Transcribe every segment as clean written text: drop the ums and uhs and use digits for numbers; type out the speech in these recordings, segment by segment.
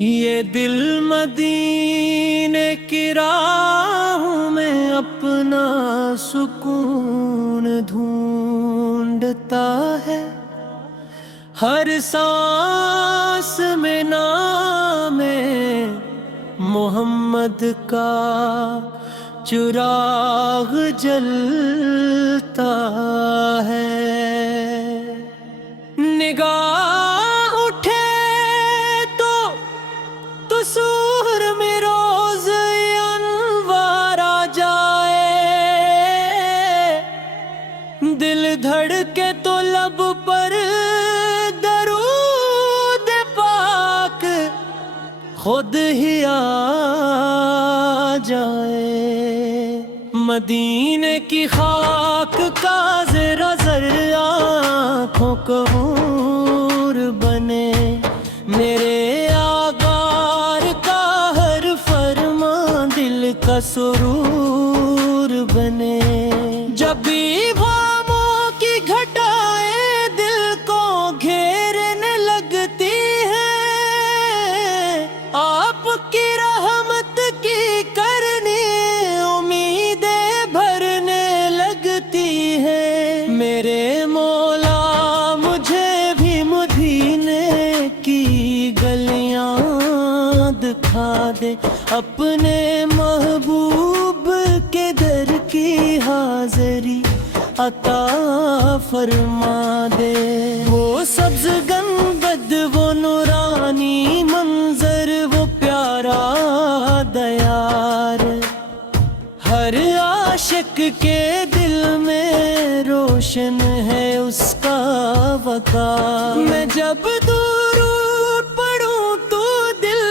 یہ دل مدینے کی راہوں میں اپنا سکون ڈھونڈتا ہے، ہر سانس میں نام محمد کا چراغ جلتا ہے۔ نگاہ اٹھے تو سور میں روز انوار آ جائے، دل دھڑکے تو لب پر درود پاک خود ہی آ جائے۔ مدینے کی خاک کا ذرا ذرا آنکھوں کو حور بنے، میرے آغار کا ہر فرمان دل کا سرور بنے۔ جب بھی غموں کی گھٹائیں دل کو گھیرنے لگتی ہیں، آپ کی رحمت کی کرنی امیدیں بھرنے لگتی ہیں۔ میرے مولا مجھے بھی مدینے کی گلیاں دکھا دے، اپنے محبوب کے در کی حاضری عطا فرما دے۔ وہ سبز گنبد، وہ نورانی منظر، وہ پیارا دیار، ہر عاشق کے دل میں روشن ہے اس کا وقار۔ میں جب درود پڑھوں تو دل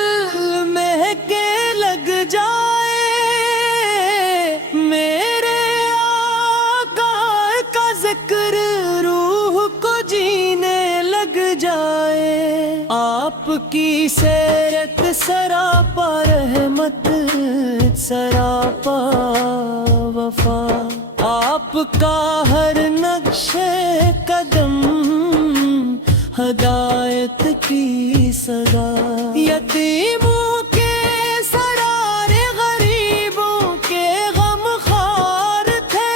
مہکے لگ جائے، میرے آقا کا ذکر روح کو جینے لگ جائے۔ آپ کی سیرت سراپا رحمت، سراپا وفا، آپ کا ہر نقش قدم ہدایت کی صدا۔ یتیموں کے سرارے غریبوں کے غم خوار تھے،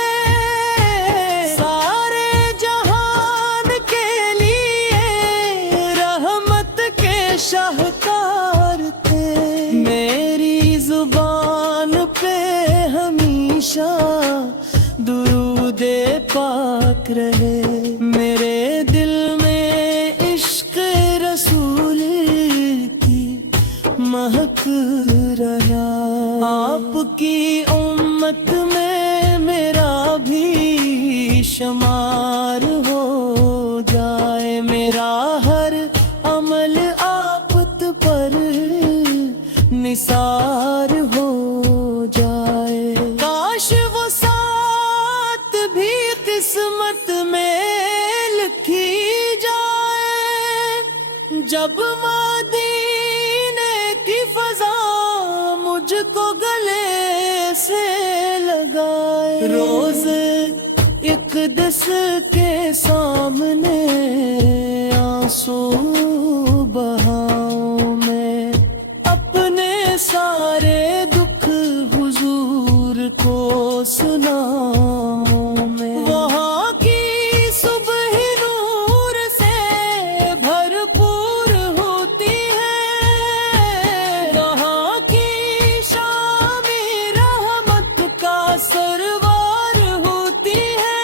سارے جہان کے لیے رحمت کے شاہکار تھے۔ میری زبان پہ ہمیشہ درود پاک رہے، میرے دل میں عشق رسول کی مہک رہا۔ آپ کی امت میں میرا بھی شمار ہو جائے، میرا ہر عمل آفت پر نثار ہو جائے۔ کاش وہ سات بھی قسمت میں لکھی جائے، جب مدینے کی فضا مجھ کو گلے سے لگائے۔ روز اقدس کے سامنے آنسو بہاؤں میں، اپنے سارے دکھ حضور کو سناؤں میں۔ وہاں کی صبح نور سے بھرپور ہوتی ہے، وہاں کی شام رحمت کا سروار ہوتی ہے۔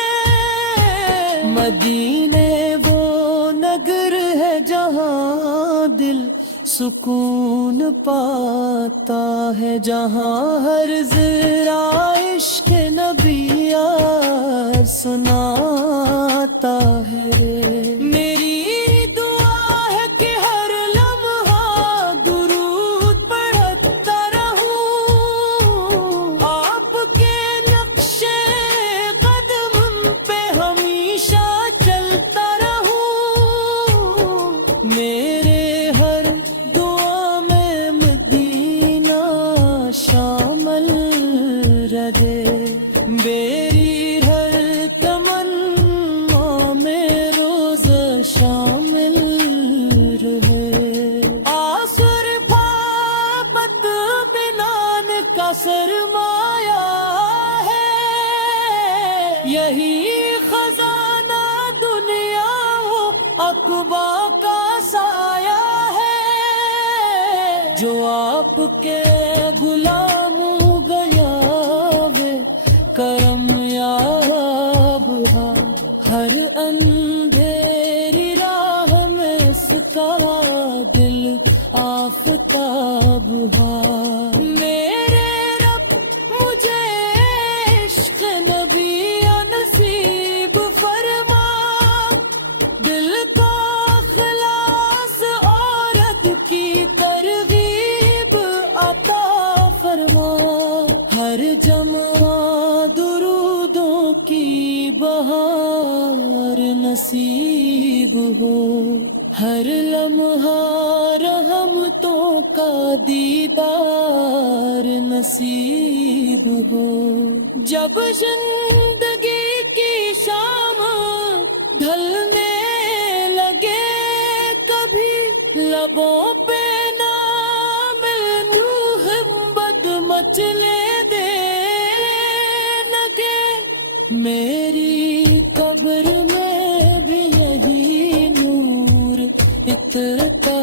مدینے وہ نگر ہے جہاں دل سکون پاتا ہے، جہاں ہر ذرا عشق نبی یار سناتا ہے۔ میری دعا ہے کہ ہر لمحہ درود پڑھتا رہوں، آپ کے نقش قدم پہ ہمیشہ چلتا رہوں، میرے ہر دعا میں مدینہ شامل رہے، میری ہر تمنا میں روز جو آپ کے غلام ہو گیا وے کرم یاب ہا ہر اندھیری راہ میں اس کا دل آفتاب ہا میرے رب مجھے عشق نبی نصیب فرما دل کا خلاص عورت کی ترغیب عطا فرما ہر جمع درودوں کی بہار نصیب ہو ہر لمحہ رحمتوں کا دیدار نصیب ہو جب زندگی کی شام ڈھلنے لگے کبھی لبوں پہ نام محمد مچلے دے لگے میری قبر میں بھی یہی نور اترتا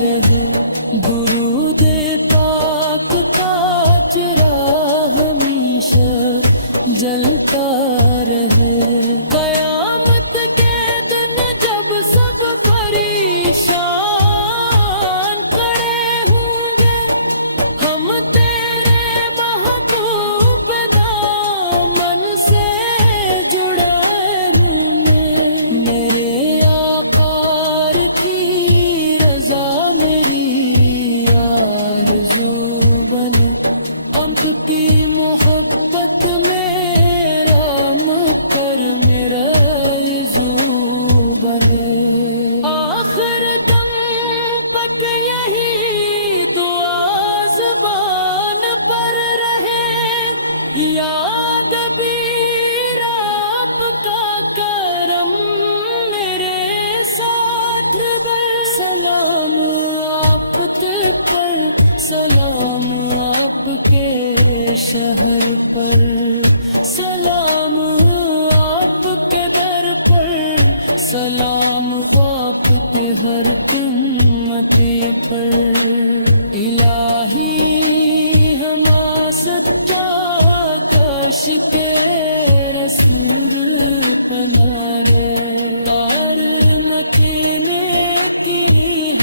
رہے درود پاک کا چراغ ہمیشہ جلتا رہے قیامت کے دن جب سب پریشان کھڑے ہوں گے ہم تیرے محبوب دامن سے جڑائے ہوں گے میرے آقا کی رضا میری آرزو بنے اب کی محبت میرا مکر میرا یزو بنے آخر دم تک یہی دعا زبان پر رہے یاد بھی آپ کا کرم میرے ساتھ دے سلام آپ پر سلام آپ کے شہر پر سلام آپ کے در پر سلام آپ کے ہر امتی پر الہی ہما سچا کش کے رسول پنارے تار مدینے کی